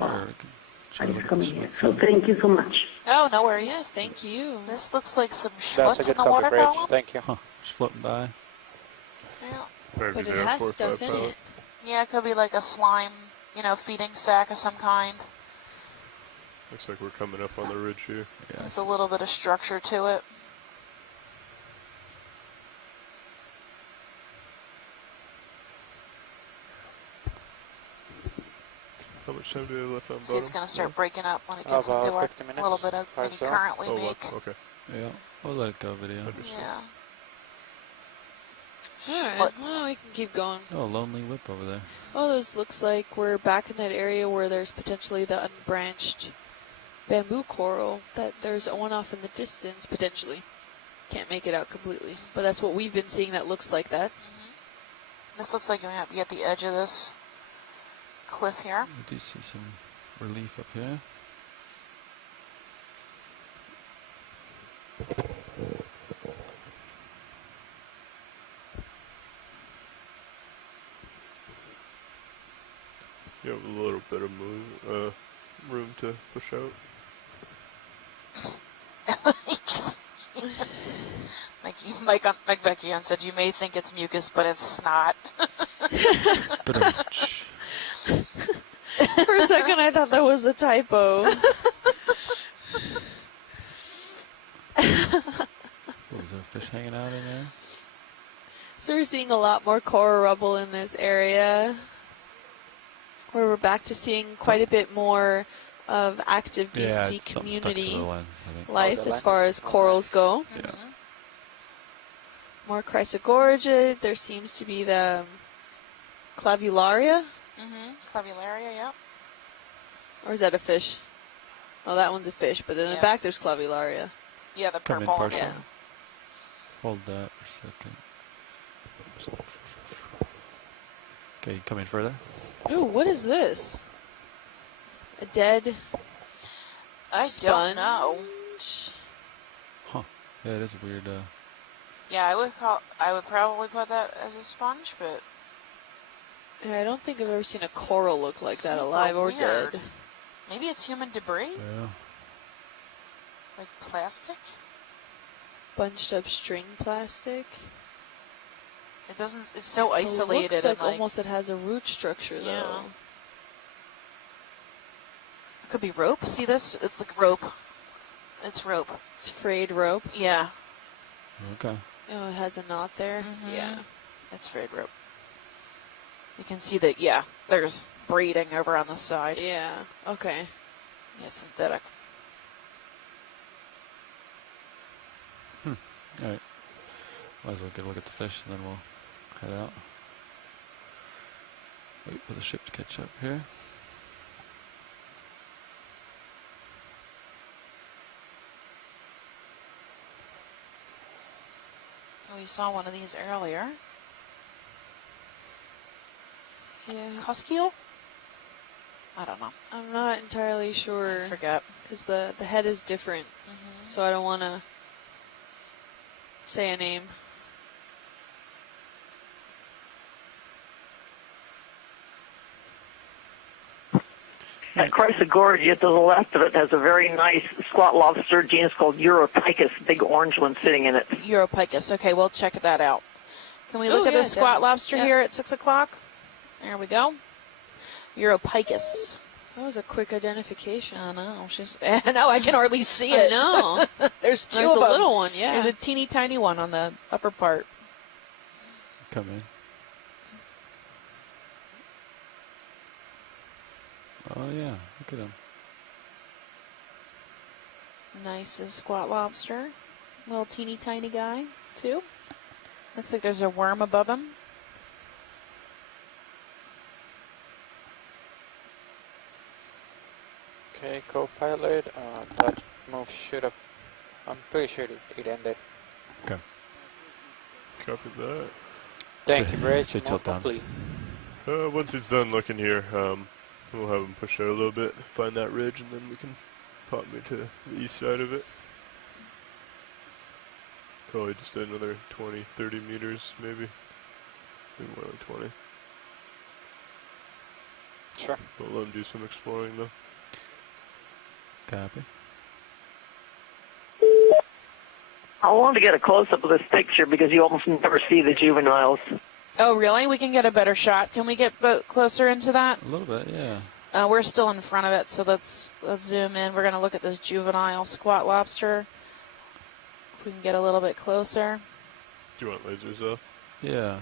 Sure. Thanks for coming here. So thank you so much. Oh, no worries. Yeah, thank you. This looks like some That's schmutz a in good the copy, water Bridge. column. Thank you. Huh. Just floating by. Yeah. But it has stuff in it. Yeah, it could be like a slime, you know, feeding sack of some kind. Looks like we're coming up on the ridge here. Yeah, There's a little bit of structure to it. How much time do we have left on See, it's bottom? going to start breaking up when it gets About into our 50 minutes, little bit of any current we Oh, wow. make. Okay. Yeah, we'll let it go video. Understood. Yeah. Alright, Schmutz. well, we can keep going. Oh, lonely whip over there. Oh, this looks like we're back in that area where there's potentially the unbranched bamboo coral. That there's one off in the distance, potentially. Can't make it out completely, but that's what we've been seeing that looks like that. This looks like you might be at the edge of this cliff here. We do see some relief up here. You have a little bit of room to push out. Mike Vecchione said you may think it's mucus, but it's not. For a second, I thought that was a typo. What was there, fish hanging out in there? So we're seeing a lot more coral rubble in this area, where we're back to seeing quite a bit more of active deep sea community life as far as corals go. Yeah. More chrysogorgia. There seems to be the clavularia. Clavularia, yeah. Or is that a fish? Oh, that one's a fish, but then in the back there's clavularia. Yeah, the Come in purple one. partial. Yeah. Hold that for a second. Okay, you come in further. Ooh, what is this? A dead I don't know. Huh. Yeah, it is weird. Yeah, I would probably put that as a sponge, but Yeah, I don't think I've ever seen a coral look like that, super alive or weird. dead. Maybe it's human debris, Yeah. like plastic. Bunched up string plastic. It doesn't. It's so It isolated. looks like and almost it has a root structure though. Yeah. It could be rope. See this? It's like rope. It's rope. It's frayed rope. Yeah. Okay. Oh, it has a knot there. Yeah. It's frayed rope. You can see that. Yeah. There's braiding over on the side. Yeah. Okay. Yeah, synthetic. All right. Might as well get a look at the fish, and then we'll head out. Wait for the ship to catch up here. We saw one of these earlier. Yeah. Cuskeel? I don't know. I'm not entirely sure. I forget. Because the head is different. So I don't want to say a name. That chrysogorgia to the left of it has a very nice squat lobster genus called Europicus, big orange one sitting in it. Europicus. Okay, we'll check that out. Can we Oh, look at yeah, this squat definitely. lobster Yeah. here at 6 o'clock? There we go. Europicus. That was a quick identification. I know. I know. I can hardly see I it. know. There's two There's of a them. little one, yeah. There's a teeny tiny one on the upper part. Come in. Oh yeah, look at him. Nice as squat lobster. Little teeny tiny guy, too. Looks like there's a worm above him. Okay, co-pilot. That move should have. I'm pretty sure it ended. Okay. Copy that. Thank you, Bridge. Say Move tilt down. complete. Once it's done looking here, we'll have them push out a little bit, find that ridge, and then we can pop me to the east side of it. Probably just another 20, 30 meters, maybe. Maybe more like 20. Sure. We'll let them do some exploring though. Copy. I wanted to get a close-up of this picture because you almost never see the juveniles. Oh, really? We can get a better shot. Can we get closer into that? A little bit, yeah. We're still in front of it, so let's zoom in. We're going to look at this juvenile squat lobster. If we can get a little bit closer. Do you want lasers though? Yeah.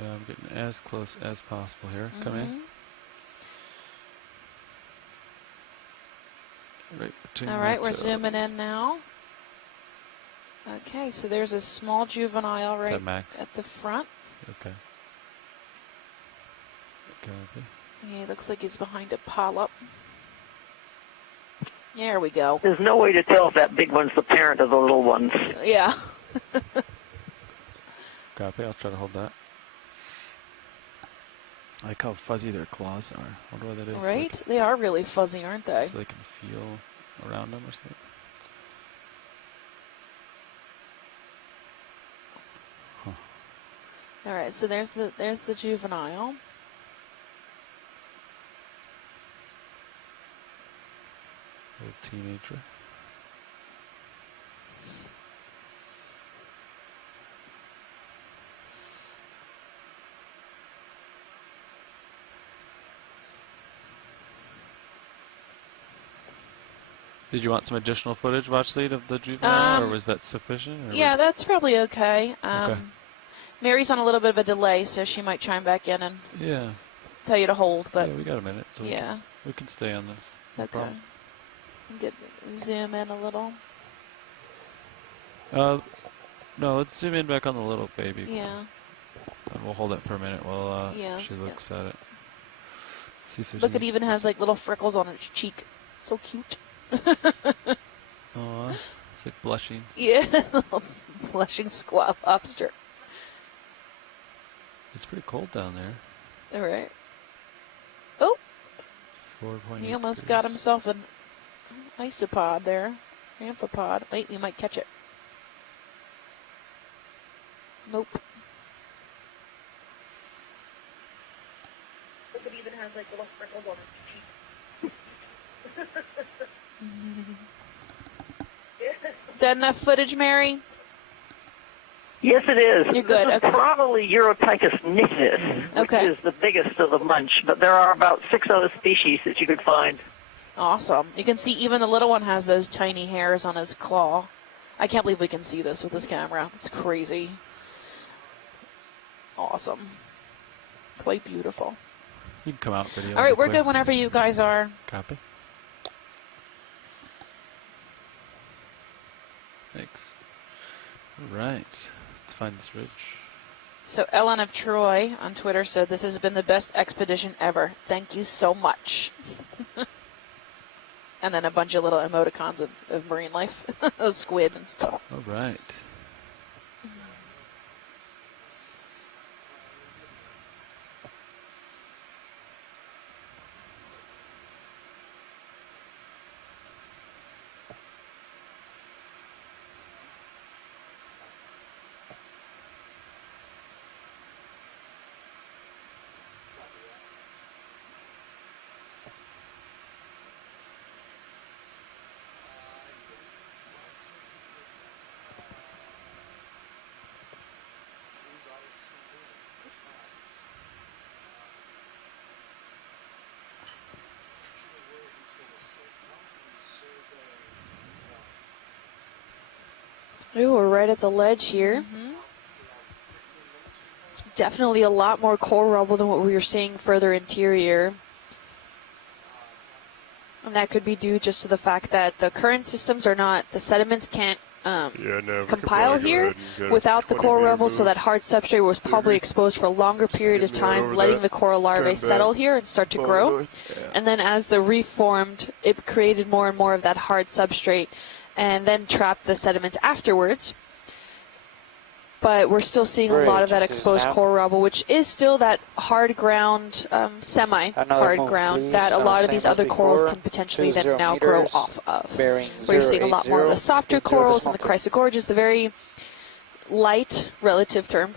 Yeah, I'm getting as close as possible here. Come in. Right between. All right, we're zooming in now. Okay, so there's a small juvenile right at the front. Okay. Copy. Yeah, he looks like he's behind a polyp. There we go. There's no way to tell if that big one's the parent of the little ones. Yeah. Copy, I'll try to hold that. I like how fuzzy their claws are. I wonder what that is. Right? So they are really fuzzy, aren't they? So they can feel around them or something. Huh. All right, so there's the juvenile. Little teenager. Did you want some additional footage, Watchlead, of the juvenile, or was that sufficient? Yeah, that's probably okay. Okay. Mary's on a little bit of a delay, so she might chime back in and tell you to hold. But yeah, we got a minute, so we can stay on this. No problem. Zoom in a little. No, let's zoom in back on the little baby. Yeah. And we'll hold it for a minute while she looks at it. See if there's Look, it even has like little freckles on its cheek. So cute. Aw, it's like blushing. Yeah, blushing squat lobster. It's pretty cold down there. All right. Oh, 4.8 he almost degrees. got himself an isopod there. Amphipod. Wait, you might catch it. Nope. Look, it even has like little freckles on its cheek. Is that enough footage, Mary? Yes, it is. You're good. This is probably Eurotychus nictus, which is the biggest of the bunch, but there are about 6 other species that you could find. Awesome. You can see even the little one has those tiny hairs on his claw. I can't believe we can see this with this camera. It's crazy. Awesome. Quite beautiful. You can come out video. All right, we're good whenever you guys are. Copy. Thanks. All right. Let's find this ridge. So Ellen of Troy on Twitter said, "This has been the best expedition ever. Thank you so much." And then a bunch of little emoticons of marine life, squid and stuff. All right. Ooh, we're right at the ledge here. Definitely a lot more coral rubble than what we were seeing further interior. And that could be due just to the fact that the current systems are not, the sediments can't compile here without the coral rubble, so that hard substrate was probably exposed for a longer period of time, letting the coral larvae settle here and start to grow. And then as the reef formed, it created more and more of that hard substrate and then trapped the sediments afterwards. but we're still seeing a lot of that exposed coral rubble, which is still that hard ground, semi-hard ground that a lot of these other corals can potentially then now grow off of. Where you're seeing a lot more of the softer corals and the chrysogorges, the very light, relative term,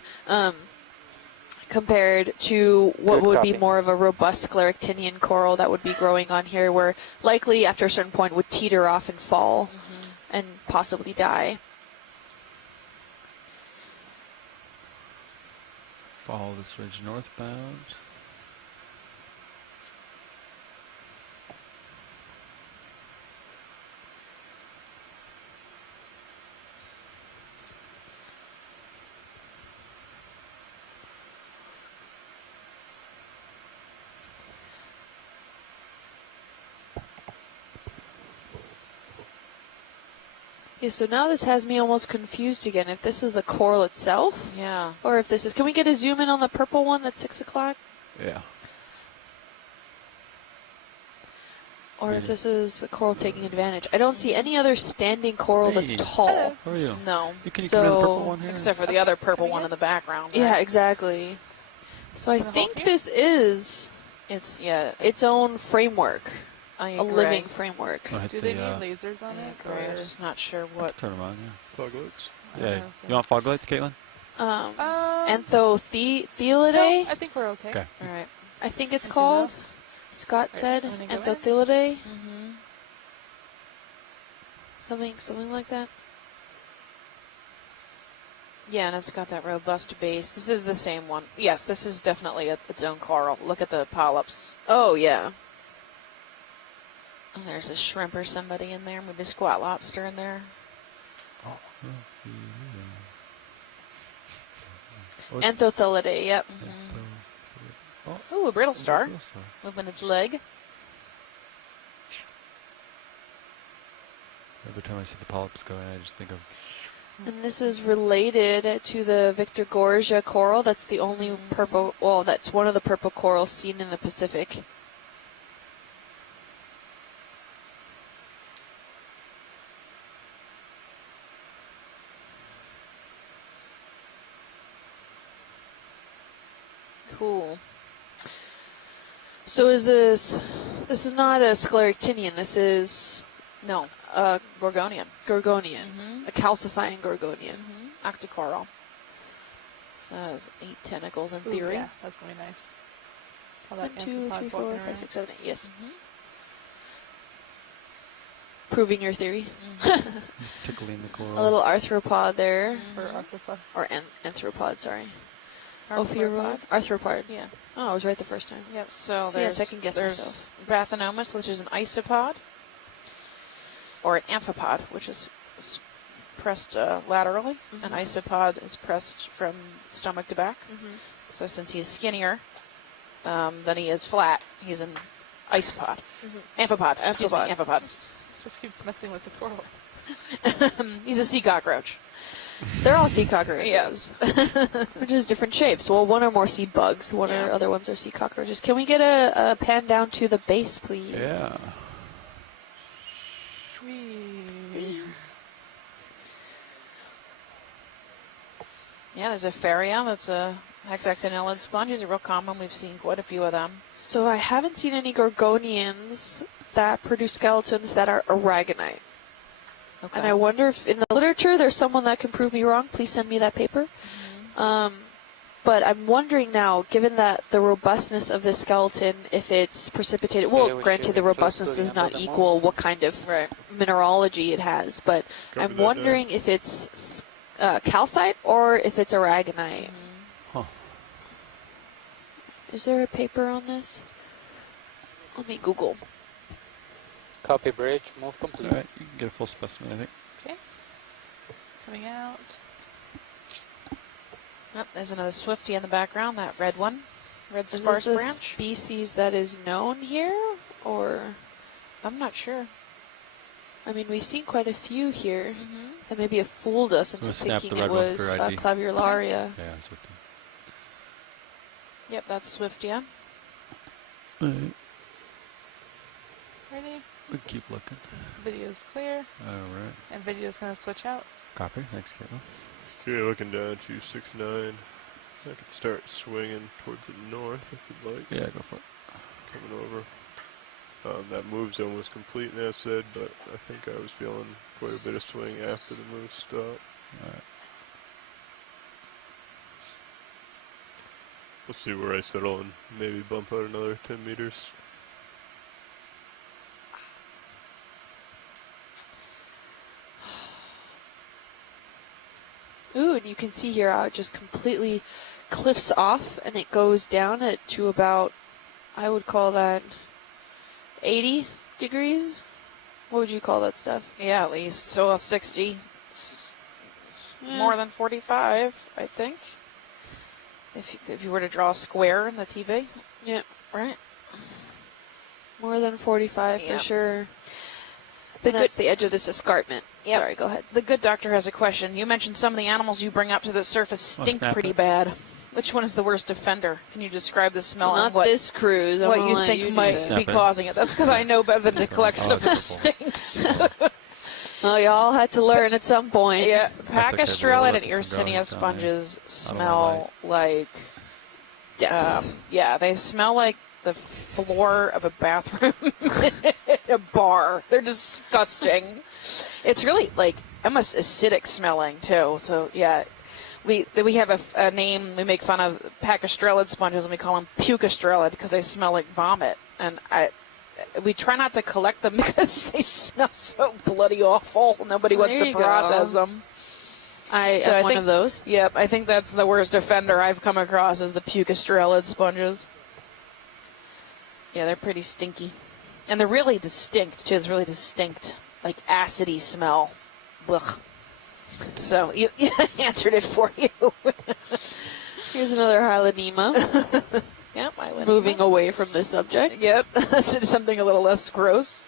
compared to what would be more of a robust scleractinian coral that would be growing on here, where likely after a certain point would teeter off and fall and possibly die. Follow this ridge northbound. Yeah, so now this has me almost confused again. If this is the coral itself, or if this is. Can we get a zoom in on the purple one that's 6 o'clock? Yeah. Or if this is a coral taking advantage. I don't see any other standing coral this tall. Hello. How are you? No. Can you come in the purple one here? Except for the other purple one in the background. Right? Yeah, exactly. So I think this is its own framework. A living framework. Do they need lasers on it? I'm just not sure what. Turn them on, yeah. Fog lights? Yeah. You want fog lights, Caitlin? Anthothylidae? No, I think we're okay. Okay. All right. I think it's called. Scott said Anthothylidae. Something like that. Yeah, and it's got that robust base. This is the same one. Yes, this is definitely its own coral. Look at the polyps. Oh, yeah. Oh, there's a shrimp or somebody in there. Maybe a squat lobster in there. Anthothylidae, yep. Ooh, a brittle star. Moving its leg. Every time I see the polyps go in, I just think of... And this is related to the Victor Gorgia coral. That's the only purple... Well, that's one of the purple corals seen in the Pacific. Cool. So is this is not a scleractinian, this is... No, a gorgonian. A calcifying gorgonian. Octocoral. So it has 8 tentacles in theory. Yeah, that's going to be nice. 1, 2, 3, 4, 5, 6, 7, 8, yes. Proving your theory. Just tickling the coral. A little arthropod there. Or arthropod. Or anthropod, sorry. Arthropod? Arthropod. Yeah. Oh, I was right the first time. Yep, so yes, I can guess myself. Bathanomus, which is an isopod. Or an amphipod, which is pressed laterally. An isopod is pressed from stomach to back. So since he's skinnier than he is flat, he's an isopod. Amphipod, excuse me, amphipod. Just keeps messing with the coral. He's a sea cockroach. They're all sea cockroaches. Yes. They're just different shapes. Well, one are more sea bugs. One or other ones are sea cockroaches. Can we get a pan down to the base, please? Yeah. Yeah, there's a Pharia. That's a hexactinellid sponge. These are real common. We've seen quite a few of them. So I haven't seen any gorgonians that produce skeletons that are aragonite. Okay. And I wonder if in the literature there's someone that can prove me wrong. Please send me that paper. But I'm wondering now, given that the robustness of this skeleton, if it's precipitated, well, granted the robustness does not equal what kind of mineralogy it has, but I'm wondering if it's calcite or if it's aragonite. Is there a paper on this? Let me Google. Copy bridge, move complete. Alright, you can get a full specimen, I think. Okay. Coming out. Yep, there's another swifty in the background, that red one. Red Is sparse this a branch. species that is known here, or? I'm not sure. I mean, we've seen quite a few here, and maybe it fooled us into thinking it was Clavularia. Yeah, Swifty. Yep, that's Swiftia. Alright, Ready? we keep looking. Video's clear. Alright. And video's going to switch out. Copy, thanks, Caitlin. Okay, looking down to 6'9". I could start swinging towards the north if you'd like. Yeah, go for it. Coming over. That move's almost complete, as said, but I think I was feeling quite a bit of swing after the move stopped. All right. We'll see where I settle and maybe bump out another 10 meters. Ooh, and you can see here how it just completely cliffs off and it goes down to about, I would call that 80 degrees. What would you call that stuff? Yeah, at least. So 60. More than 45, I think. If you were to draw a square in the TV. Yeah. Right. More than 45 for sure. That's the edge of this escarpment. Yep. Sorry, go ahead. The good doctor has a question. You mentioned some of the animals you bring up to the surface stink pretty bad. Which one is the worst offender? Can you describe the smell and what this cruise? What you think might be causing it? That's because I know better than to collect stuff that stinks. Well, y'all had to learn at some point. Yeah, Pacastrelid and Yersinia sponges smell like, they smell like the floor of a bathroom in a bar. They're disgusting. It's really like almost acidic smelling too. So yeah, we have a name. We make fun of Pacastrelid sponges and we call them Pucastrelid because they smell like vomit. And we try not to collect them because they smell so bloody awful. Nobody wants to process them. I am one of those. Yep, I think that's the worst offender I've come across is the Pucastrelid sponges. Yeah, they're pretty stinky. And they're really distinct, too. It's really distinct, like acidy smell. Blech. So you answered it for you. Here's another Hylanema. Yep, Hylanema. Moving away from the subject. Yep, that's something a little less gross.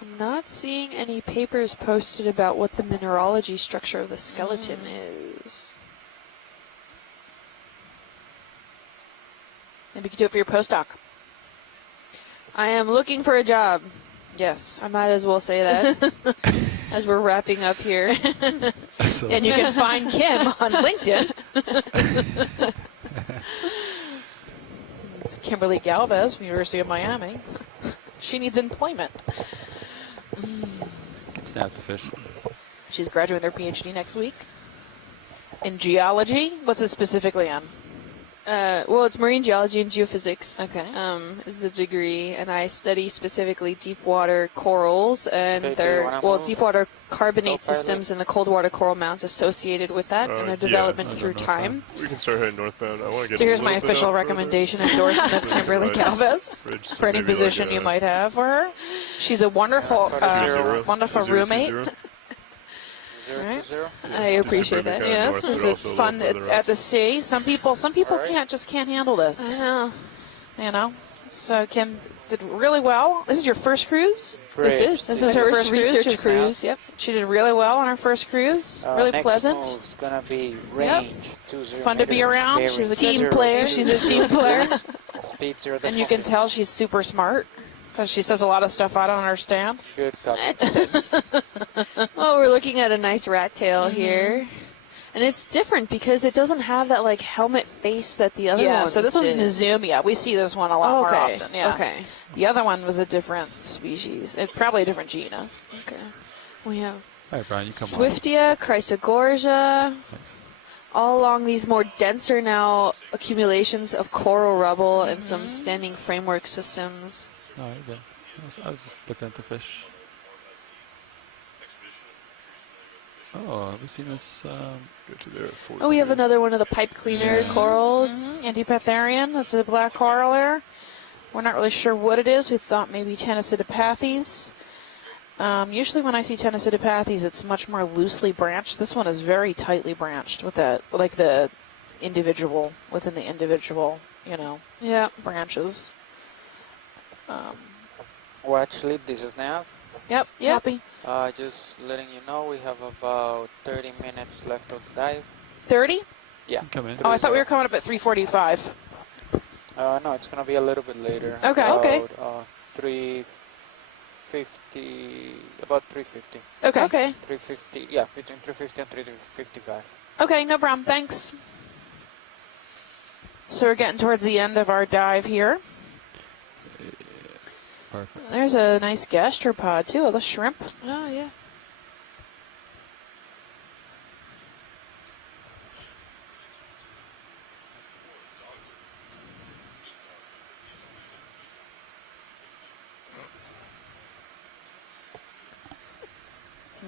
I'm not seeing any papers posted about what the mineralogy structure of the skeleton is. Maybe you could do it for your postdoc. I am looking for a job. Yes. I might as well say that as we're wrapping up here. And you can find Kim on LinkedIn. It's Kimberly Galvez from University of Miami. She needs employment. Snap the fish. She's graduating her PhD next week. In geology? What's it specifically on? Well, it's marine geology and geophysics. Okay. Is the degree, and I study specifically deep water corals and deep water carbonate systems and the cold water coral mounds associated with that and their development through time. We can start heading northbound. I want to get. So here's my official recommendation endorsement of Kimberly Galvez for any position you might have for her. She's a wonderful, wonderful roommate. 020. I appreciate that. Yes, it's fun at the sea. Some people can't handle this. I know. You know. So Kim did really well. This is your first cruise? This is her first research cruise. Yep. She did really well on her first cruise. Really pleasant. It's gonna be range 20 Fun to be around. She's a team player. She's a team player. Speed 0. And you can tell she's super smart. Because she says a lot of stuff I don't understand. Good copy. It depends. Well, we're looking at a nice rat tail here. And it's different because it doesn't have that like helmet face that the other one Yeah, so this one's Nizumia. We see this one a lot more often. Yeah. Okay. The other one was a different species. It's probably a different genus. Okay. We have All right, Brian, you come Swiftia, Chrysogorgia. All along these more denser now accumulations of coral rubble and some standing framework systems. No, you're good. I was just looking at the fish. Oh, have we seen this? Oh, we have another one of the pipe cleaner corals. Antipetherian. This is a black coral there. We're not really sure what it is. We thought maybe Tennisidopathes. Usually when I see Tennisidopathes, it's much more loosely branched. This one is very tightly branched with that, like the individual, within the individual, branches. Well, actually, this is Nav. Yep. Happy. Just letting you know, we have about 30 minutes left of the dive. 30? Yeah. Come in. Oh, I thought we were coming up at 3:45. No, it's gonna be a little bit later. Okay. About 3:50. About 3:50. Okay. Okay. 3:50. Yeah, between 3:50 and 3:55. Okay, no problem. Thanks. So we're getting towards the end of our dive here. Perfect. There's a nice gastropod too, a little shrimp. Oh, yeah.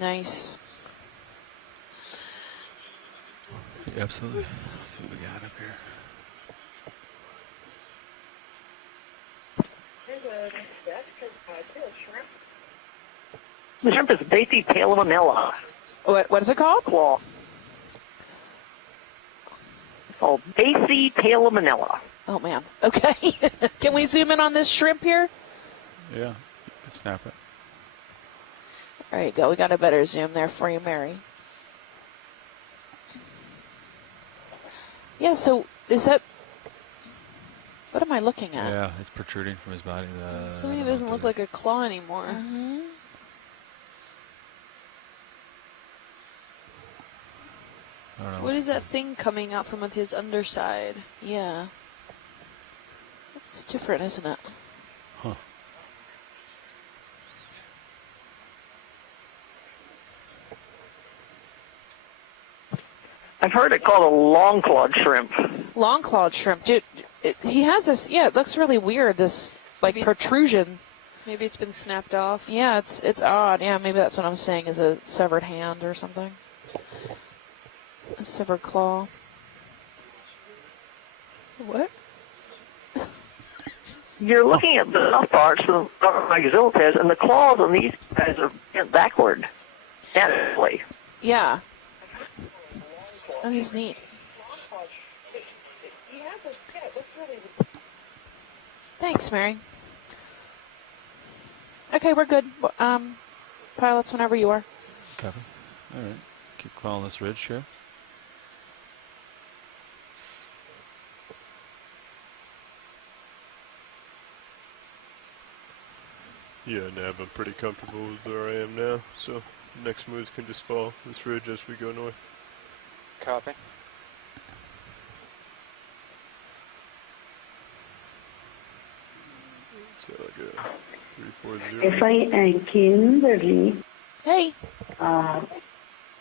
Nice. Yeah, absolutely. Let's see what we got up here. The shrimp is Basie palamonella. What is it called? Claw. Oh, Basie palamonella. Oh man. Okay. Can we zoom in on this shrimp here? Yeah, you can snap it. There you go. We got a better zoom there for you, Mary. Yeah, so is that... What am I looking at? Yeah, it's protruding from his body. Something that doesn't look like a claw anymore. Mm-hmm. I don't know What is that thing coming out from his underside? Yeah. It's different, isn't it? Huh. I've heard it called a long-clawed shrimp. Long-clawed shrimp. Dude, he has this... Yeah, it looks really weird, this, like, Maybe protrusion. Maybe it's been snapped off. Yeah, it's odd. Yeah, maybe that's what I'm saying is a severed hand or something. A severed claw. What? You're looking at the mouth parts of like zillipeds, and the claws on these guys are bent backward. Naturally. Yeah. Oh, he's neat. Thanks, Mary. Okay, we're good. Pilots, whenever you are. Copy. All right. Keep following this ridge here. Yeah, Nav, I'm pretty comfortable with where I am now, so next moves can just follow this ridge as we go north. Copy. So like a 340. If and Kimberly, Hey.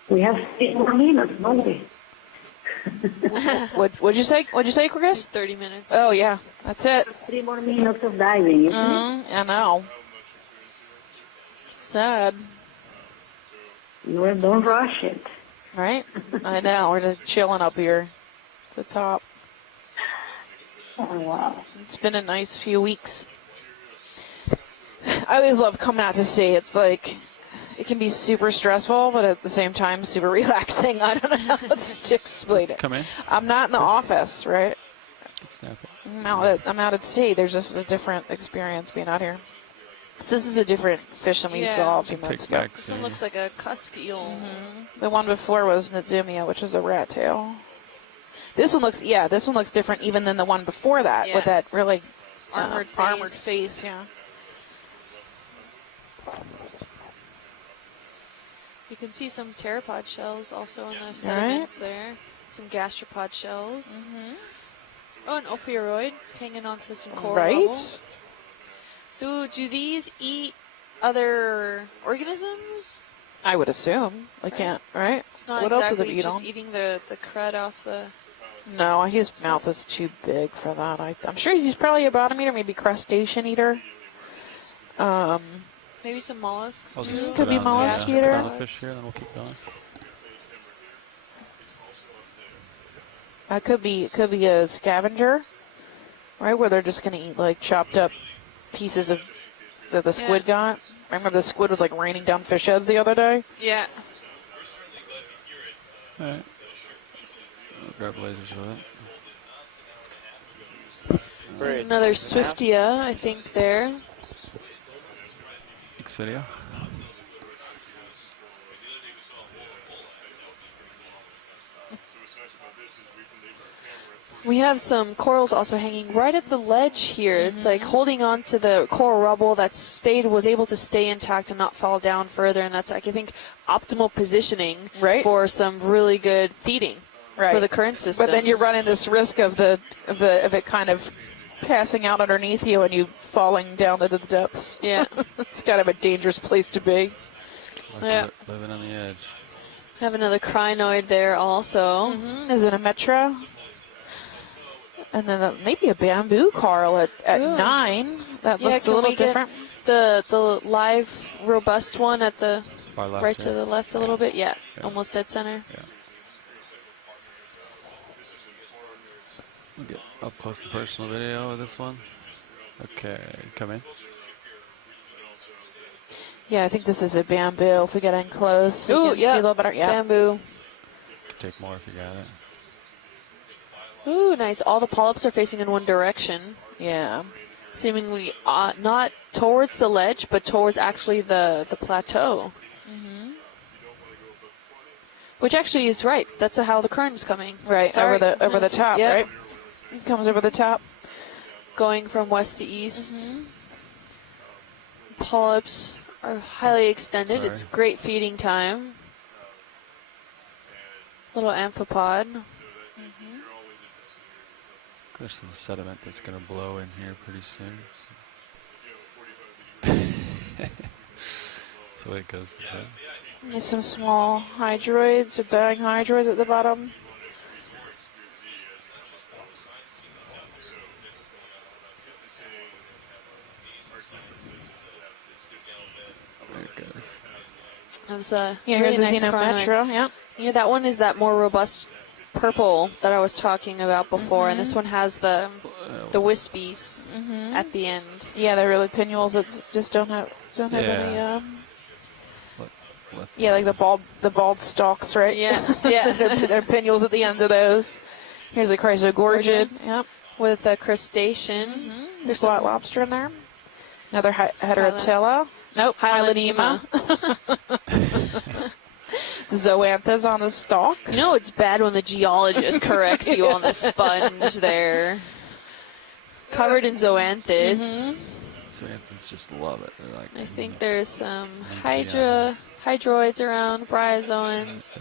We have 3 more minutes, don't we? What'd you say? What'd you say, Chris? 30 minutes. Oh, yeah. That's it. 3 more minutes of diving, isn't it? I know. Sad. Well, don't rush it. Right? I know. We're just chilling up here at the top. Oh, wow. It's been a nice few weeks. I always love coming out to sea. It's like, it can be super stressful, but at the same time, super relaxing. I don't know how else to explain it. Come in. I'm not in the office, right? Snap it. I'm out at sea. There's just a different experience being out here. So this is a different fish than we saw a few minutes ago. This one looks like a cusk eel. Mm-hmm. The one before was Nizumia, which was a rat tail. This one looks different even than the one before that, with that really armored face. Yeah. You can see some pteropod shells also in the sediments there. Some gastropod shells. Mm-hmm. Oh, an ophiuroid hanging onto some coral rubble. Right. So do these eat other organisms? I would assume. They can't, right? It's not what else exactly would they eat just on? eating the crud off the... No, his mouth is too big for that. I'm sure he's probably a bottom eater, maybe crustacean eater. Maybe some mollusks too. Mm-hmm. Could be mollusk eater. Put on the fish here, and then we'll keep going. Could be a scavenger, right? Where they're just gonna eat like chopped up pieces of that the squid got. I remember the squid was like raining down fish heads the other day. Yeah. All right. I'll grab lasers with it. Another Swiftia, I think there. Next video. We have some corals also hanging right at the ledge here. It's like holding on to the coral rubble that was able to stay intact and not fall down further, and that's like, I think, optimal positioning for some really good feeding for the current system. But then you're running this risk of it kind of passing out underneath you and you falling down into the depths. Yeah. It's kind of a dangerous place to be. Yeah. Living on the edge. Have another crinoid there also. There's an Ametra. And then maybe a bamboo coral at 9. That looks a little different. The live robust one at the Left, right to the left a little bit. Yeah, almost dead center. Yeah. We'll get up close and personal video of this one. Okay, come in. Yeah, I think this is a bamboo. If we get in close, ooh, you can see a little better. Yeah, bamboo. Could take more if you got it. Ooh, nice. All the polyps are facing in one direction. Yeah. Seemingly not towards the ledge, but towards actually the plateau. Which actually is right. That's how the current is coming. Right, over the top, right? It comes over the top. Going from west to east. Polyps are highly extended. It's great feeding time. Little amphipod. There's some sediment that's going to blow in here pretty soon. That's the way it goes sometimes. There's some small hydroids or dying hydroids at the bottom. There it goes. That was a here's really a nice Xenometra. crinoid. Yeah, that one is that more robust purple that I was talking about before, and this one has the wispies at the end. Yeah, they're really pinnules that just don't have any. Yeah, like the bald stalks, right? Yeah, yeah. they're pinnules at the end of those. Here's a chrysogorgid. Yep. With a crustacean. There's squat lobster in there. Another heterotilla. Nope, Hylanema. Zoanthus on the stalk. You know it's bad when the geologist corrects you on the sponge there. Covered in zoanthids. Zoanthids just love it. They're like, I think there's some hydroids around, bryozoans.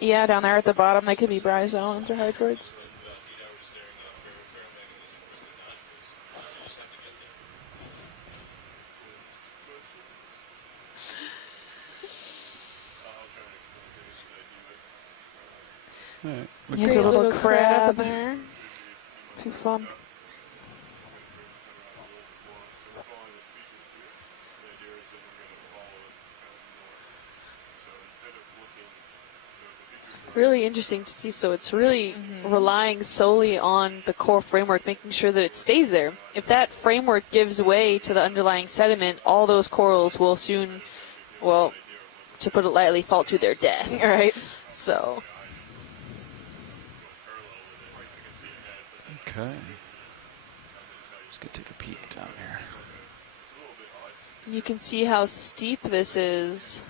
Yeah, down there at the bottom, they could be bryozoans or hydroids. Right. Here's a little crab there. Too fun. Really interesting to see. So it's really relying solely on the core framework, making sure that it stays there. If that framework gives way to the underlying sediment, all those corals will soon, well, to put it lightly, fall to their death. Right. So. Okay. Just gonna take a peek down here. You can see how steep this is.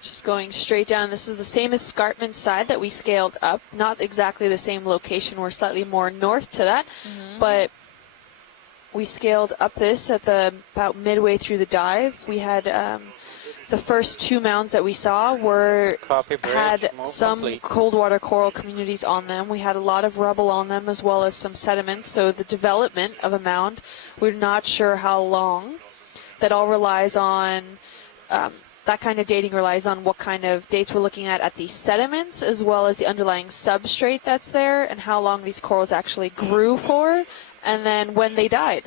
Just going straight down. This is the same escarpment side that we scaled up. Not exactly the same location. We're slightly more north to that. But we scaled up this at about midway through the dive. We had the first two mounds that we saw had some cold water coral communities on them. We had a lot of rubble on them as well as some sediments. So the development of a mound, we're not sure how long. That all relies on that kind of dating relies on what kind of dates we're looking at the sediments as well as the underlying substrate that's there and how long these corals actually grew for and then when they died.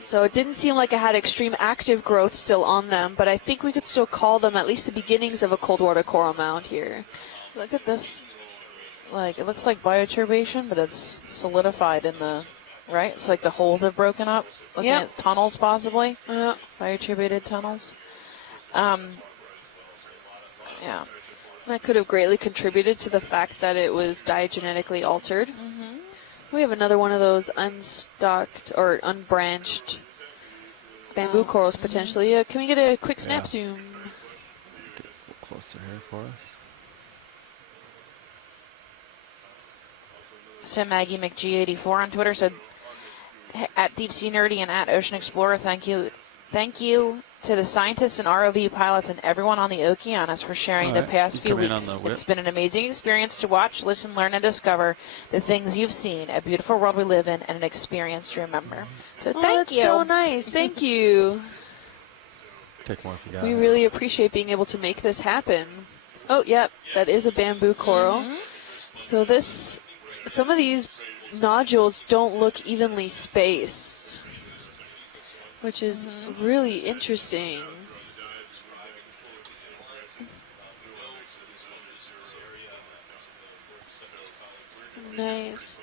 So it didn't seem like it had extreme active growth still on them, but I think we could still call them at least the beginnings of a cold water coral mound here. Look at this. Like, it looks like bioturbation, but it's solidified in the, right? It's like the holes have broken up. Looking at tunnels possibly. Bioturbated tunnels. Yeah. That could have greatly contributed to the fact that it was diagenetically altered. We have another one of those unstocked or unbranched bamboo corals potentially. Can we get a quick snap zoom? Get a little closer here for us. So Maggie McG84 on Twitter said, at Deep Sea Nerdy and at Ocean Explorer, thank you to the scientists and ROV pilots and everyone on the Okeanos for sharing the past few weeks. It's been an amazing experience to watch, listen, learn, and discover the things you've seen, a beautiful world we live in, and an experience to remember. So thank you. That's so nice. Thank you. Take more if you got We it. really appreciate being able to make this happen. Oh, yep, that is a bamboo coral. So some of these nodules don't look evenly spaced, which is really interesting. Nice.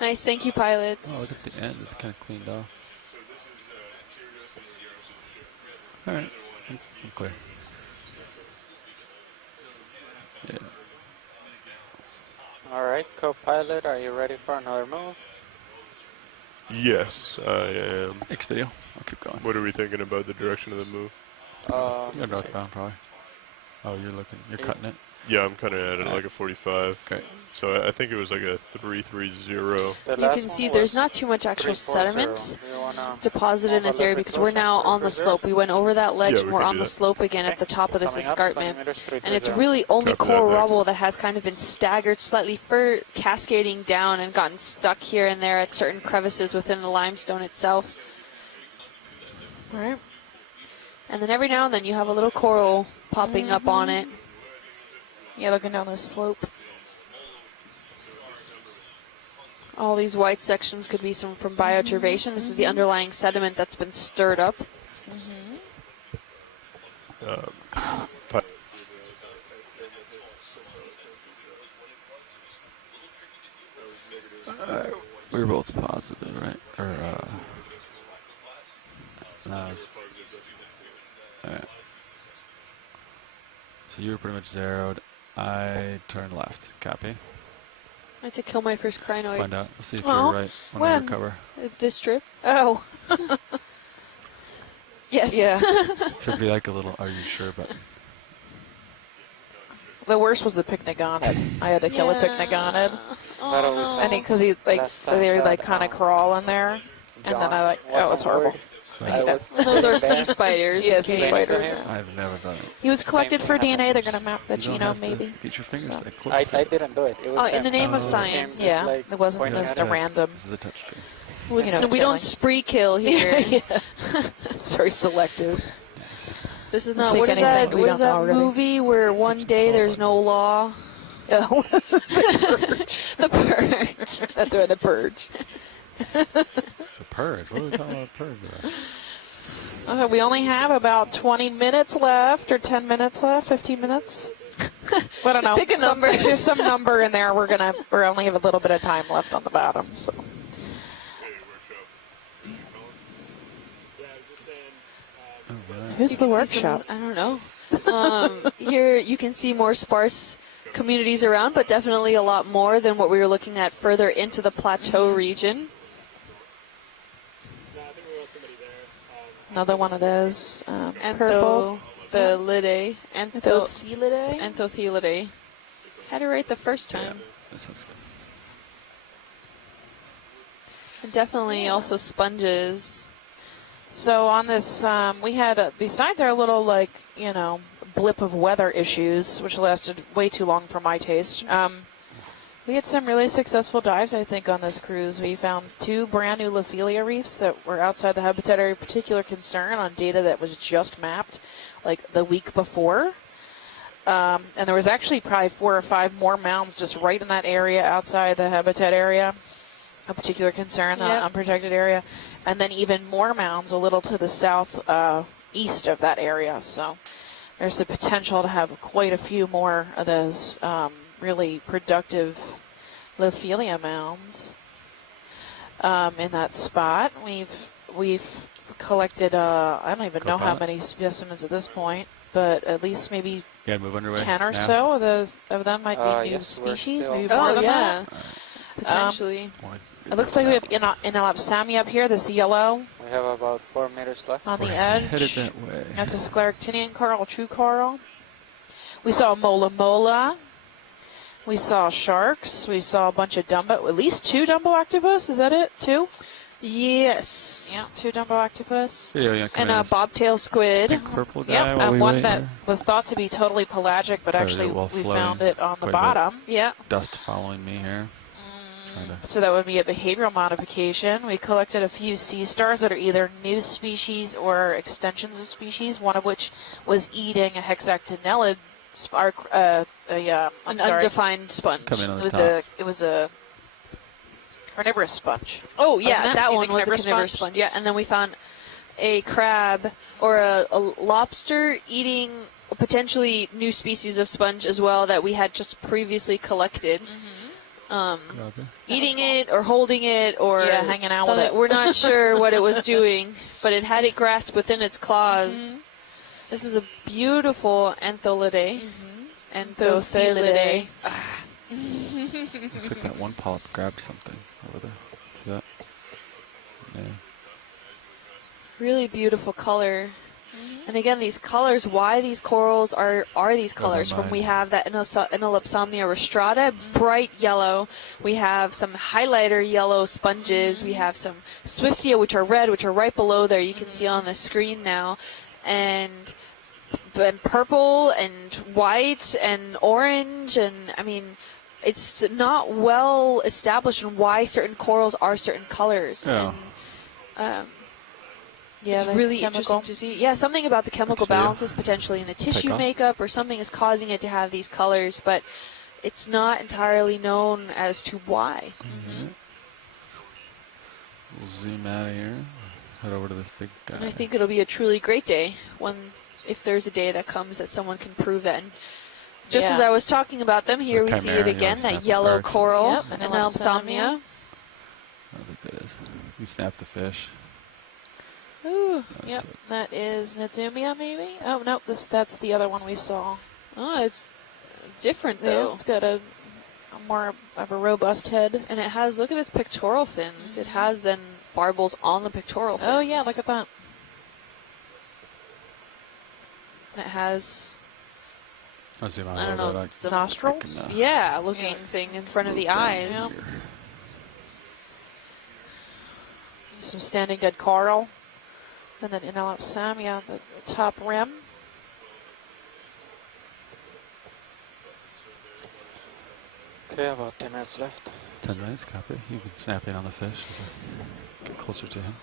Nice, thank you, pilots. Oh, look at the end. It's kind of cleaned off. All right, I'm clear. Yeah. All right, co-pilot, are you ready for another move? Yes, I am. Next video. I'll keep going. What are we thinking about the direction of the move? You're northbound, probably. Oh, you're cutting it? Yeah, I'm kind of at it like a 45. Okay. So I think it was like a 330. You can see there's not too much actual sediment deposited in this area because we're now on the slope. We went over that ledge and we're on the slope again at the top of this escarpment. And it's really only coral rubble that has kind of been staggered slightly, cascading down and gotten stuck here and there at certain crevices within the limestone itself. All right. And then every now and then you have a little coral popping up on it. Yeah, looking down this slope. All these white sections could be some from bioturbation. This is the underlying sediment that's been stirred up. We were both positive, right? Or, no. Alright. So you were pretty much zeroed. I turned left. Copy. I had to kill my first crinoid. Find out. We'll see if you're right when we recover. This trip? Oh. Yes. Yeah. Should be like a little, are you sure? But the worst was the picnigonid. I had to kill a picnigonid. Oh, and because they were like kind of crawling there. And then I it was horrible. Those are sea spiders. Yeah, sea spiders. I've never done it. He was collected for DNA. They're going to map the genome, maybe. Get your fingers that close. I didn't do it. It was in the name of science. Yeah, it wasn't just a random. This is a touchscreen. We don't spree kill here. Yeah. It's very selective. This is not. What is that movie where one day there's no law? Oh, The Purge. That's the Purge. The Purge? What are we talking about Purge? Okay, we only have about 20 minutes left, or 10 minutes left, 15 minutes. I don't know. Pick a number. There's some number in there. We only have a little bit of time left on the bottom. So. Who's the workshop? I don't know. Here you can see more sparse communities around, but definitely a lot more than what we were looking at further into the plateau region. Another one of those purple. Anthophylidae. Anthophylidae. Had it right the first time. Yeah, that sounds good. And definitely also sponges. So on this, we had, besides our little, blip of weather issues, which lasted way too long for my taste, we had some really successful dives, I think, on this cruise. We found 2 brand new Lophelia reefs that were outside the habitat area of particular concern on data that was just mapped, the week before. And there was actually probably 4 or 5 more mounds just right in that area outside the habitat area, a particular concern, the unprotected area. And then even more mounds a little to the south east of that area. So there's the potential to have quite a few more of those really productive Lophelia mounds in that spot. We've collected, I don't even know how many specimens at this point, but at least maybe 10 or so of them might be new species, maybe more than that. Potentially. It looks like we have Inelopsamia up here, this yellow. We have about 4 meters left. On the edge. Headed that way. That's a scleractinian coral, true coral. We saw mola mola. We saw sharks. We saw a bunch of Dumbo, at least 2 Dumbo octopus. Is that it? 2? Yes. Yeah, 2 Dumbo octopus. Yeah, and a bobtail squid. Purple guy. Yep, and one that was thought to be totally pelagic, but actually we found it on the bottom. Yeah. Dust following me here. So that would be a behavioral modification. We collected a few sea stars that are either new species or extensions of species, one of which was eating a hexactinellid undefined sponge. It was a carnivorous sponge. Oh yeah, that one was a carnivorous sponge. Yeah, and then we found a crab or a lobster eating a potentially new species of sponge as well that we had just previously collected. Eating it or holding it or hanging out with it. We're not sure what it was doing, but it had it grasped within its claws. This is a beautiful Antholidae. Antholidae. Looks like that one polyp grabbed something over there. See that? Yeah. Really beautiful color. And again, these colors, why these corals are these colors? From we have that Inelopsamnia rostrata, bright yellow. We have some highlighter yellow sponges. We have some Swiftia, which are red, which are right below there. You can see on the screen now. And purple and white and orange. And, I mean, it's not well established on why certain corals are certain colors. Yeah. And, it's really interesting to see. Yeah, something about the chemical balances potentially in the tissue makeup or something is causing it to have these colors, but it's not entirely known as to why. We'll zoom out of here. Head over to this big guy. And I think it'll be a truly great day if there's a day that comes that someone can prove that. And just as I was talking about them, here we see it again, that yellow coral, Inelopsamnia. I don't think that is. You snap the fish. Ooh, yep, that is Nizumia maybe? Oh, nope, that's the other one we saw. Oh, it's different though. Yeah, it's got a more of a robust head. And it has, look at its pectoral fins. It has then barbels on the pectoral fins. Oh yeah, look at that. And it has, I don't know, some nostrils? Looking thing in front of the eyes. Yep. Some standing dead coral. And then Inelopsamia on the top rim. Okay, about 10 minutes left. 10 minutes, copy. You can snap in on the fish as I get closer to him.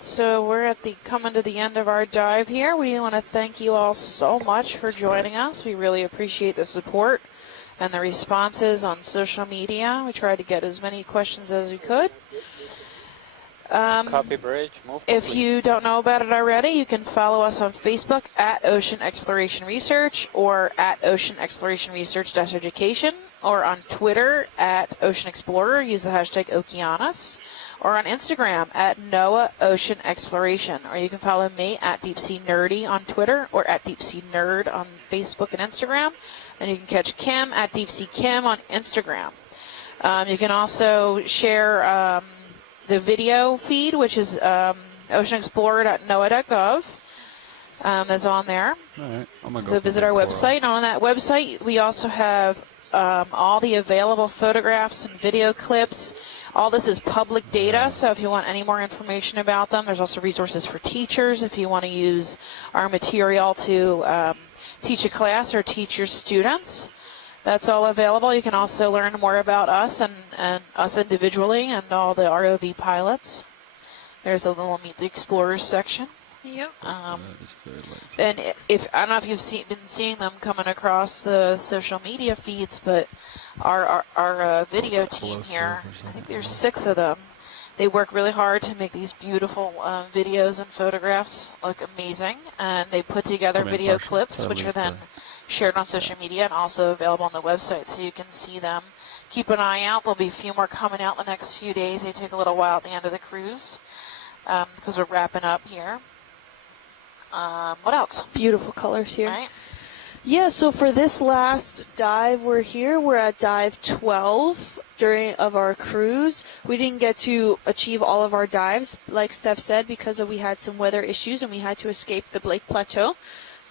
So we're coming to the end of our dive here. We want to thank you all so much for joining us. We really appreciate the support and the responses on social media. We tried to get as many questions as we could. Copy bridge, move If complete. you don't know about it already, you can follow us on Facebook at Ocean Exploration Research or at Ocean Exploration Research-Education or on Twitter at Ocean Explorer. Use the hashtag Okeanos. Or on Instagram at NOAA Ocean Exploration. Or you can follow me at Deep Sea Nerdy on Twitter or at Deep Sea Nerd on Facebook and Instagram. And you can catch Kim at Deep Sea Kim on Instagram. You can also share the video feed, which is oceanexplorer.noaa.gov. That's on there. All right. I'm gonna go So visit our website. And on that website, we also have all the available photographs and video clips. All this is public data, so if you want any more information about them, there's also resources for teachers if you want to use our material to teach a class or teach your students. That's all available. You can also learn more about us and us individually and all the ROV pilots. There's a little Meet the Explorers section. Yep. And if I don't know if you've been seeing them coming across the social media feeds, but our video team here, I think there's 6 of them. They work really hard to make these beautiful videos and photographs look amazing, and they put together video clips, which are then shared on social media and also available on the website, so you can see them. Keep an eye out. There'll be a few more coming out the next few days. They take a little while at the end of the cruise because we're wrapping up here. What else? Beautiful colors here. Right. Yeah, so for this last dive we're at dive 12 of our cruise. We didn't get to achieve all of our dives, like Steph said, because we had some weather issues and we had to escape the Blake Plateau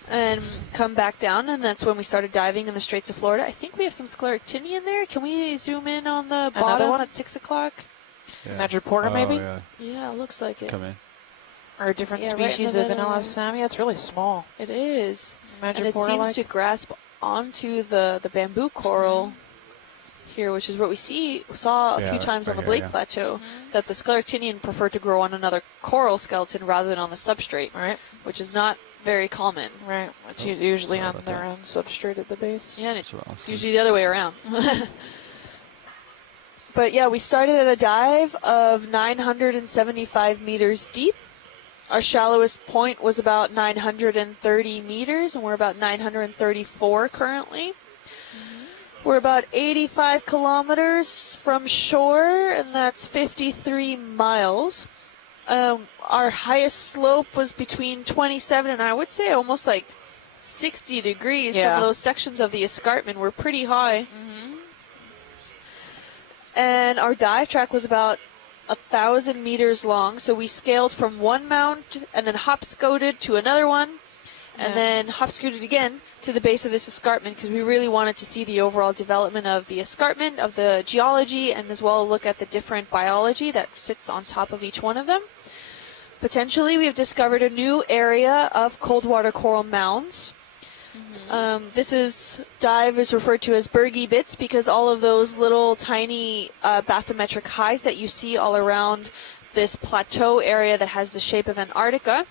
and come back down, and that's when we started diving in the Straits of Florida. I think we have some scleractinian there. Can we zoom in on the bottom at 6 o'clock? Yeah. Madreporta, maybe? Yeah, it looks like it. Come in. Or a different species of vanilla salmon. Yeah, it's really small. It is. And it Madreporta seems to grasp onto the bamboo coral here, which is what we saw a few times on the Blake Plateau, that the scleractinian prefer to grow on another coral skeleton rather than on the substrate, right? Which is not very common. Right. It's usually on their own substrate at the base. Yeah, and it's usually the other way around. But yeah, we started at a dive of 975 meters deep. Our shallowest point was about 930 meters, and we're about 934 currently. We're about 85 kilometers from shore, and that's 53 miles. Our highest slope was between 27 and I would say almost like 60 degrees. Some of those sections of the escarpment were pretty high. And our dive track was about 1,000 meters long. So we scaled from one mound and then hop-scooted to another one, and then hop-scooted again to the base of this escarpment, because we really wanted to see the overall development of the escarpment, of the geology, and as well look at the different biology that sits on top of each one of them. Potentially, we have discovered a new area of cold water coral mounds. This dive is referred to as Bergy bits because all of those little tiny bathymetric highs that you see all around this plateau area that has the shape of Antarctica.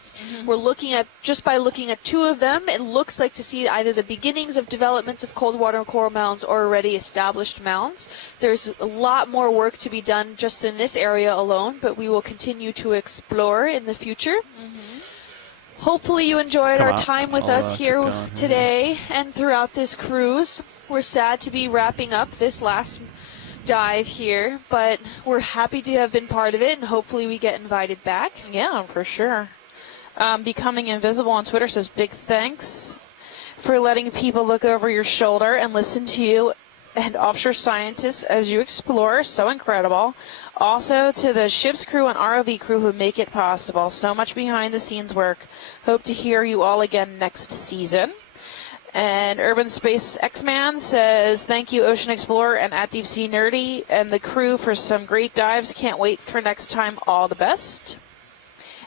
We're looking at, just by looking at two of them, it looks like to see either the beginnings of developments of cold water coral mounds or already established mounds. There's a lot more work to be done just in this area alone, but we will continue to explore in the future. Hopefully you enjoyed our time with us here today and throughout this cruise. We're sad to be wrapping up this last dive here, but we're happy to have been part of it, and hopefully we get invited back. Yeah, for sure. Becoming Invisible on Twitter says, big thanks for letting people look over your shoulder and listen to you and offshore scientists as you explore. So incredible. Also to the ship's crew and ROV crew who make it possible. So much behind the scenes work. Hope to hear you all again next season. And Urban Space X-Man says, thank you, Ocean Explorer and at Deep Sea Nerdy and the crew for some great dives. Can't wait for next time. All the best.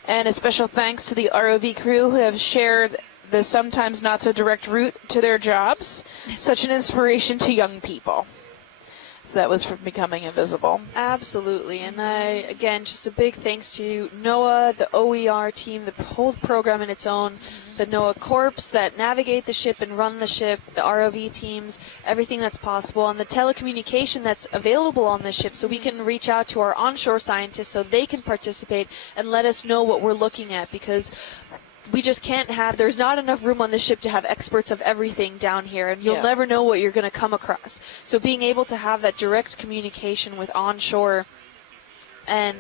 And a special thanks to the ROV crew who have shared the sometimes not so direct route to their jobs. Such an inspiration to young people. So that was from Becoming Invisible. Absolutely. And again, just a big thanks to NOAA, the OER team, the whole program in its own, the NOAA Corps that navigate the ship and run the ship, the ROV teams, everything that's possible, and the telecommunication that's available on the ship so we can reach out to our onshore scientists so they can participate and let us know what we're looking at, because we just can't have, there's not enough room on the ship to have experts of everything down here, and you'll never know what you're going to come across. So being able to have that direct communication with onshore and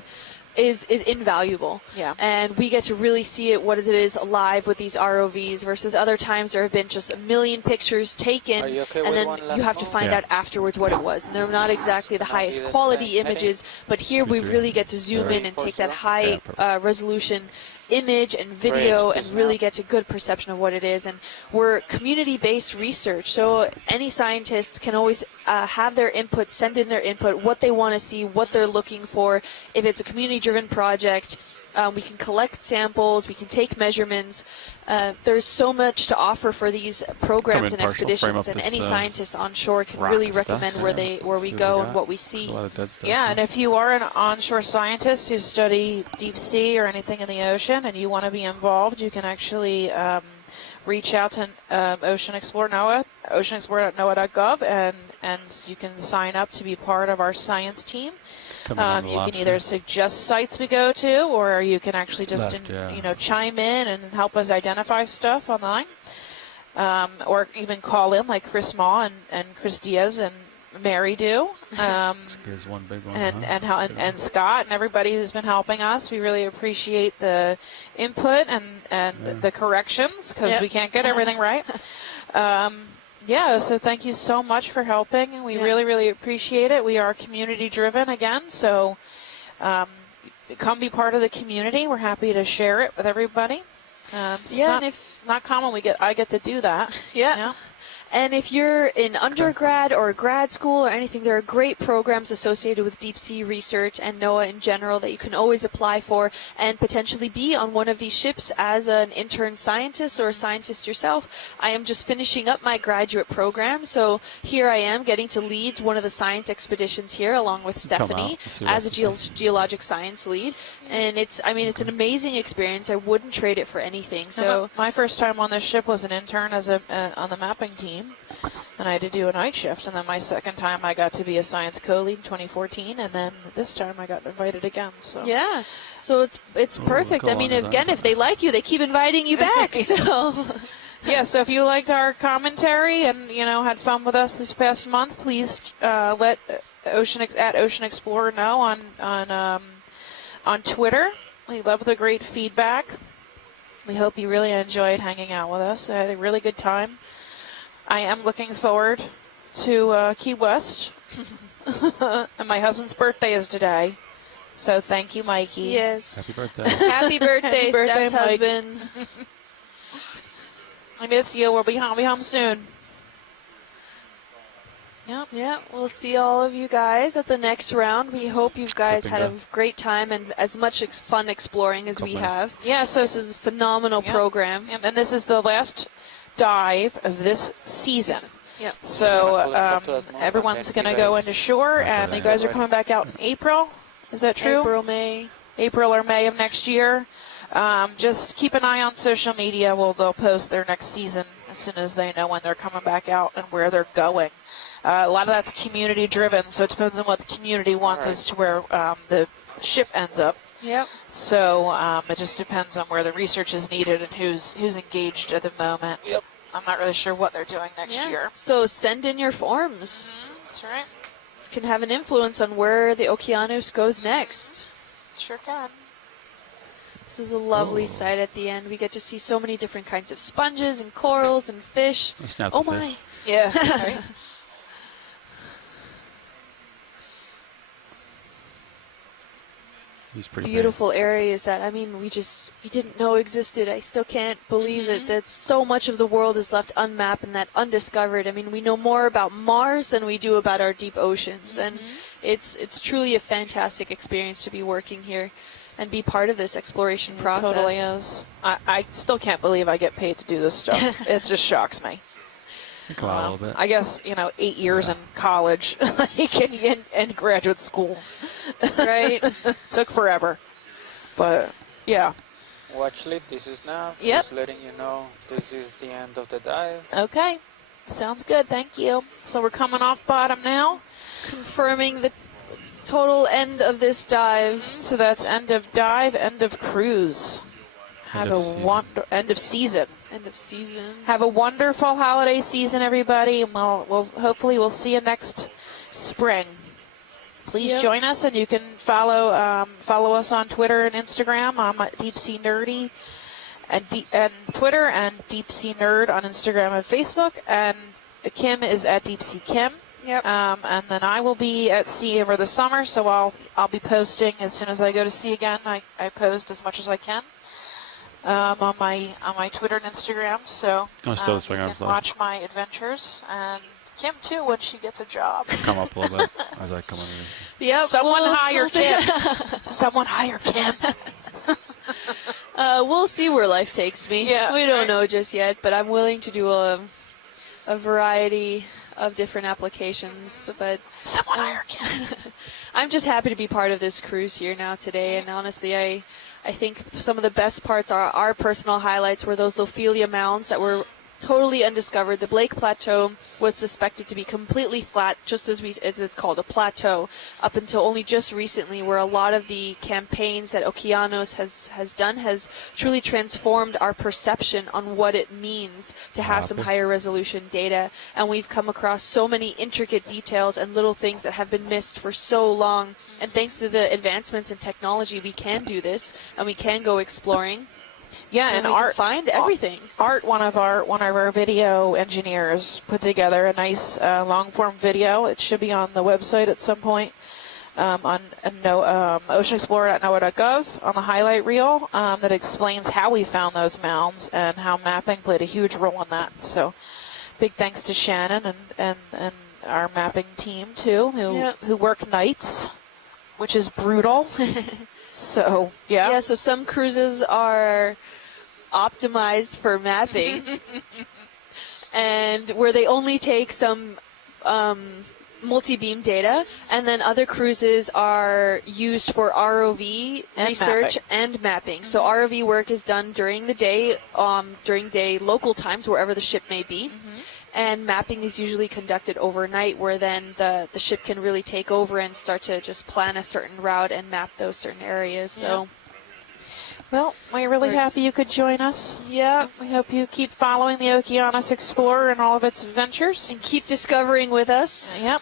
is invaluable. Yeah. And we get to really see it, what it is live with these ROVs versus other times there have been just a million pictures taken and then you have to find out afterwards what it was. And they're not exactly the highest quality images, but here we really get to zoom in and take that high resolution image and video and really get a good perception of what it is. And we're community-based research, so any scientists can always have their input, send in their input, what they want to see, what they're looking for. If it's a community-driven project, we can collect samples, we can take measurements. There's so much to offer for these programs and expeditions, and any scientist on shore can really recommend where we go and what we see. Yeah, and if you are an onshore scientist who study deep sea or anything in the ocean and you want to be involved, you can actually reach out to Ocean Explorer NOAA, oceanexplorer.noaa.gov, and you can sign up to be part of our science team. You can either suggest sites we go to, or you can actually just chime in and help us identify stuff online, or even call in like Chris Maw and Chris Diaz and Mary do. Here's one big one. And Scott and everybody who's been helping us. We really appreciate the input and the corrections because we can't get everything right. So thank you so much for helping. We really, really appreciate it. We are community driven again, so come be part of the community. We're happy to share it with everybody. And if not common, I get to do that. Yeah. And if you're in undergrad or grad school or anything, there are great programs associated with deep sea research and NOAA in general that you can always apply for and potentially be on one of these ships as an intern scientist or a scientist yourself. I am just finishing up my graduate program, so here I am getting to lead one of the science expeditions here along with Stephanie as a geologic science lead. And it's an amazing experience. I wouldn't trade it for anything. So my first time on this ship was an intern as on the mapping team. And I had to do a night shift, and then my second time I got to be a science co-lead in 2014, and then this time I got invited again. So it's perfect. I mean, if they like you, they keep inviting you back. So so if you liked our commentary and had fun with us this past month, please let Ocean Explorer know on Twitter. We love the great feedback. We hope you really enjoyed hanging out with us. I had a really good time. I am looking forward to Key West. And my husband's birthday is today. So thank you, Mikey. Yes. Happy birthday. Happy birthday, Steph's husband. I miss you. We'll be home soon. Yep. Yeah, we'll see all of you guys at the next round. We hope you guys had a great time and as much fun exploring as we have. Yeah, so this is a phenomenal program. And this is the last dive of this season. Yep. So everyone's going to go into shore, and you guys are coming back out in April. Is that true? April or May of next year. Just keep an eye on social media. They'll post their next season as soon as they know when they're coming back out and where they're going. A lot of that's community driven, so it depends on what the community wants as to where the ship ends up. Yep. So it just depends on where the research is needed and who's engaged at the moment. Yep. I'm not really sure what they're doing next year. So send in your forms. That's right. Can have an influence on where the Okeanos goes next. Sure can. This is a lovely sight at the end. We get to see so many different kinds of sponges and corals and fish. Oh my. Fish. Yeah. Right. Beautiful areas that, we didn't know existed. I still can't believe that so much of the world is left unmapped and that undiscovered. We know more about Mars than we do about our deep oceans. And it's truly a fantastic experience to be working here and be part of this exploration process. It totally is. I still can't believe I get paid to do this stuff. It just shocks me. Come on a little bit. I guess, 8 years in college and graduate school. Right. Took forever. But, yeah. Watchlit, this is now. Yep. Just letting you know this is the end of the dive. Okay. Sounds good. Thank you. So we're coming off bottom now. Confirming the total end of this dive. So that's end of dive, end of cruise. End of season. End of season. Have a wonderful holiday season, everybody. And hopefully we'll see you next spring. Please join us, and you can follow us on Twitter and Instagram. I'm at Deep Sea Nerdy and Twitter, and Deep Sea Nerd on Instagram and Facebook. And Kim is at Deep Sea Kim. Yep. And then I will be at sea over the summer, so I'll be posting as soon as I go to sea again. I post as much as I can on my Twitter and Instagram. So you can watch my adventures, and Kim too when she gets a job. Come up a little bit as I come under. Yep. Someone hire Kim. Someone hire Kim. We'll see where life takes me. Yeah, we don't know just yet, but I'm willing to do a variety of different applications. But someone hire Kim. I'm just happy to be part of this cruise here now today, and honestly, I think some of the best parts are our personal highlights were those Lophelia mounds that were totally undiscovered. The Blake Plateau was suspected to be completely flat, just as it's called a plateau, up until only just recently, where a lot of the campaigns that Okeanos has done has truly transformed our perception on what it means to have some higher resolution data. And we've come across so many intricate details and little things that have been missed for so long. And thanks to the advancements in technology, we can do this, and we can go exploring. Yeah, and Art find everything. Art, one of our video engineers, put together a nice long form video. It should be on the website at some point on oceanexplorer.noaa.gov on the highlight reel that explains how we found those mounds and how mapping played a huge role in that. So, big thanks to Shannon and our mapping team too, who work nights, which is brutal. So, yeah. Yeah, so some cruises are optimized for mapping and where they only take some multi-beam data, and then other cruises are used for ROV and research mapping. And mapping. So ROV work is done during the day, local times, wherever the ship may be. And mapping is usually conducted overnight, where then the ship can really take over and start to just plan a certain route and map those certain areas. So, well, we're really happy you could join us. Yeah. We hope you keep following the Okeanos Explorer and all of its adventures. And keep discovering with us. Yep.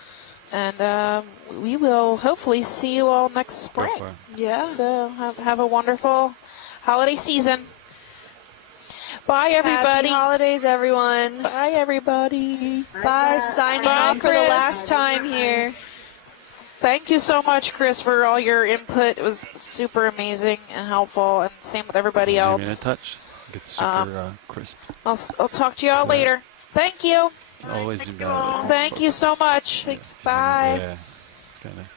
And we will hopefully see you all next spring. Yeah. So have a wonderful holiday season. Bye, everybody. Happy holidays, everyone. Bye, everybody. Bye. Signing off for the last time here. Thank you so much, Chris, for all your input. It was super amazing and helpful, and same with everybody else. Zoom in a touch. Gets super crisp. I'll talk to you all later. Thank you. Always zoom down. Thank you so much. Thanks. Bye. Yeah. It's kind of.